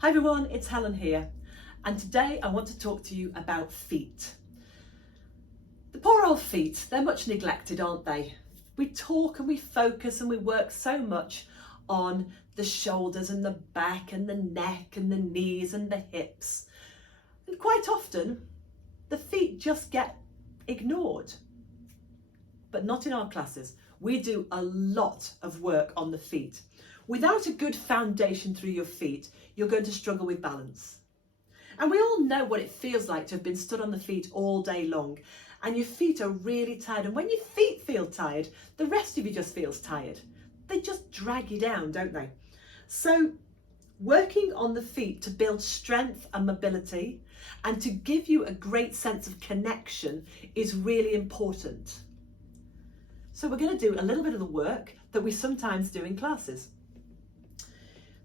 Hi everyone, it's Helen here, and today I want to talk to you about feet. The poor old feet, they're much neglected, aren't they? We talk and we focus and we work so much on the shoulders and the back and the neck and the knees and the hips. And quite often, the feet just get ignored. But not in our classes. We do a lot of work on the feet. Without a good foundation through your feet, you're going to struggle with balance. And we all know what it feels like to have been stood on the feet all day long, and your feet are really tired. And when your feet feel tired, the rest of you just feels tired. They just drag you down, don't they? So working on the feet to build strength and mobility and to give you a great sense of connection is really important. So we're going to do a little bit of the work that we sometimes do in classes.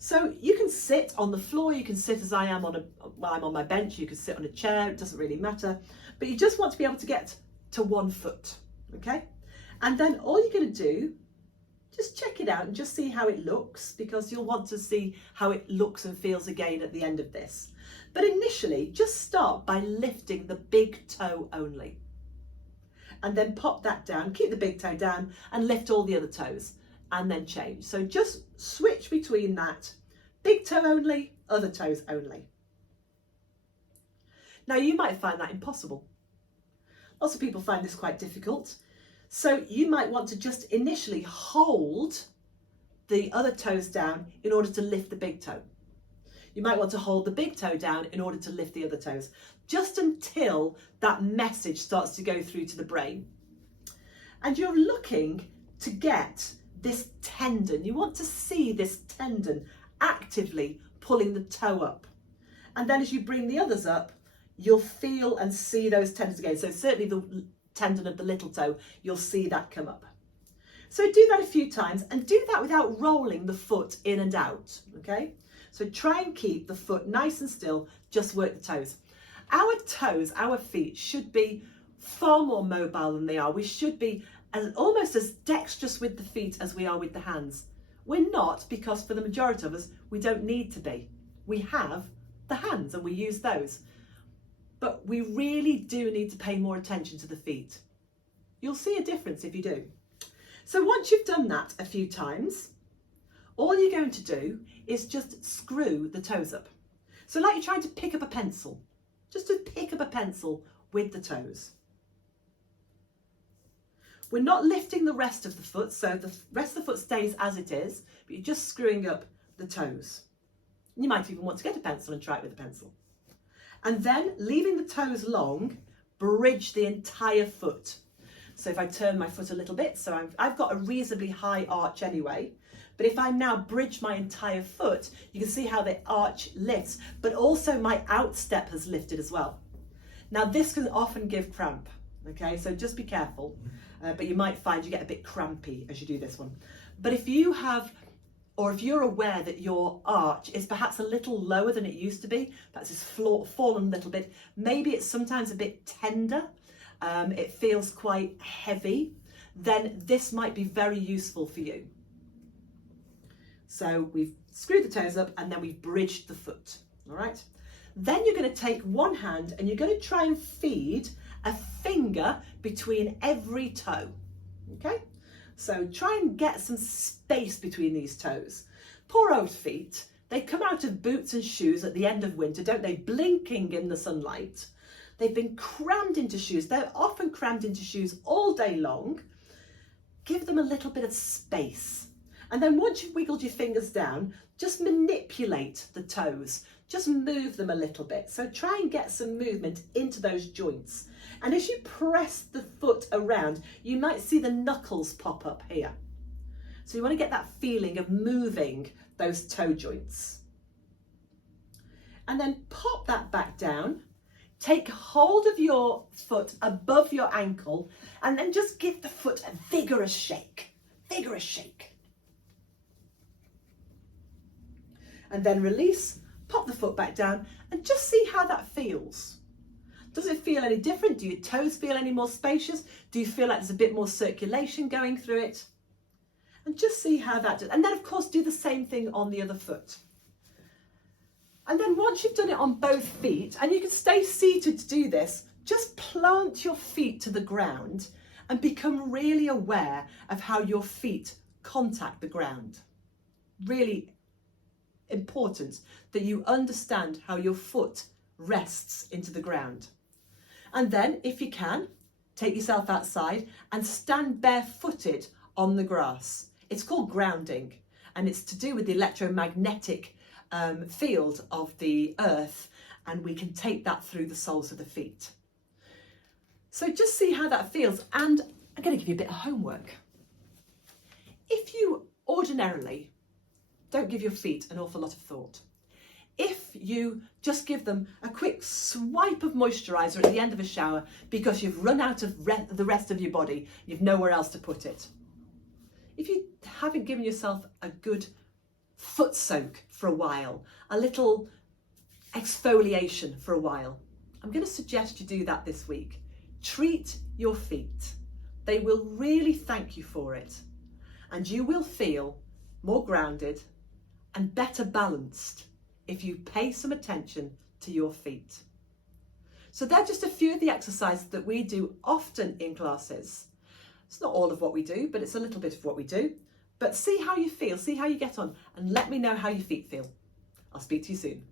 So you can sit on the floor, you can sit as I am I'm on my bench, you can sit on a chair, it doesn't really matter. But you just want to be able to get to one foot, okay? And then all you're going to do, just check it out and just see how it looks, because you'll want to see how it looks and feels again at the end of this. But initially, just start by lifting the big toe only. And then pop that down, keep the big toe down and lift all the other toes and then change. So just switch between that, big toe only, other toes only. Now you might find that impossible. Lots of people find this quite difficult. So you might want to just initially hold the other toes down in order to lift the big toe. You might want to hold the big toe down in order to lift the other toes, just until that message starts to go through to the brain. And you're looking to get this tendon. You want to see this tendon actively pulling the toe up. And then as you bring the others up, you'll feel and see those tendons again. So certainly the tendon of the little toe, you'll see that come up. So do that a few times and do that without rolling the foot in and out, okay? So try and keep the foot nice and still, just work the toes. Our toes, our feet should be far more mobile than they are. We should be almost as dexterous with the feet as we are with the hands. We're not, because for the majority of us, we don't need to be. We have the hands and we use those. But we really do need to pay more attention to the feet. You'll see a difference if you do. So once you've done that a few times, all you're going to do is just screw the toes up. So like you're trying to pick up a pencil, just to pick up a pencil with the toes. We're not lifting the rest of the foot, so the rest of the foot stays as it is, but you're just screwing up the toes. You might even want to get a pencil and try it with a pencil. And then, leaving the toes long, bridge the entire foot. So if I turn my foot a little bit, so I've got a reasonably high arch anyway, but if I now bridge my entire foot, you can see how the arch lifts, but also my outstep has lifted as well. Now this can often give cramp, okay? So just be careful, but you might find you get a bit crampy as you do this one. But if you have, or if you're aware that your arch is perhaps a little lower than it used to be, perhaps it's fallen a little bit, maybe it's sometimes a bit tender, it feels quite heavy, then this might be very useful for you. So we've screwed the toes up and then we've bridged the foot, all right? Then you're going to take one hand and you're going to try and feed a finger between every toe, okay? So try and get some space between these toes. Poor old feet, they come out of boots and shoes at the end of winter, don't they? Blinking in the sunlight. They've been crammed into shoes. They're often crammed into shoes all day long. Give them a little bit of space. And then once you've wiggled your fingers down, just manipulate the toes. Just move them a little bit. So try and get some movement into those joints. And as you press the foot around, you might see the knuckles pop up here. So you want to get that feeling of moving those toe joints. And then pop that back down. Take hold of your foot above your ankle and then just give the foot a vigorous shake. Vigorous shake. And then release, pop the foot back down and just see how that feels. Does it feel any different? Do your toes feel any more spacious? Do you feel like there's a bit more circulation going through it? And just see how that does. And then of course do the same thing on the other foot. And then once you've done it on both feet, and you can stay seated to do this, just plant your feet to the ground and become really aware of how your feet contact the ground. Really important that you understand how your foot rests into the ground. And then, if you can, take yourself outside and stand barefooted on the grass. It's called grounding, and it's to do with the electromagnetic field of the earth, and we can take that through the soles of the feet. So just see how that feels, and I'm going to give you a bit of homework. If you ordinarily don't give your feet an awful lot of thought, if you just give them a quick swipe of moisturiser at the end of a shower because you've run out of the rest of your body, you've nowhere else to put it. If you haven't given yourself a good foot soak for a while, a little exfoliation for a while, I'm going to suggest you do that this week. Treat your feet. They will really thank you for it, and you will feel more grounded and better balanced if you pay some attention to your feet. So they're just a few of the exercises that we do often in classes. It's not all of what we do, but it's a little bit of what we do. But see how you feel, see how you get on, and let me know how your feet feel. I'll speak to you soon.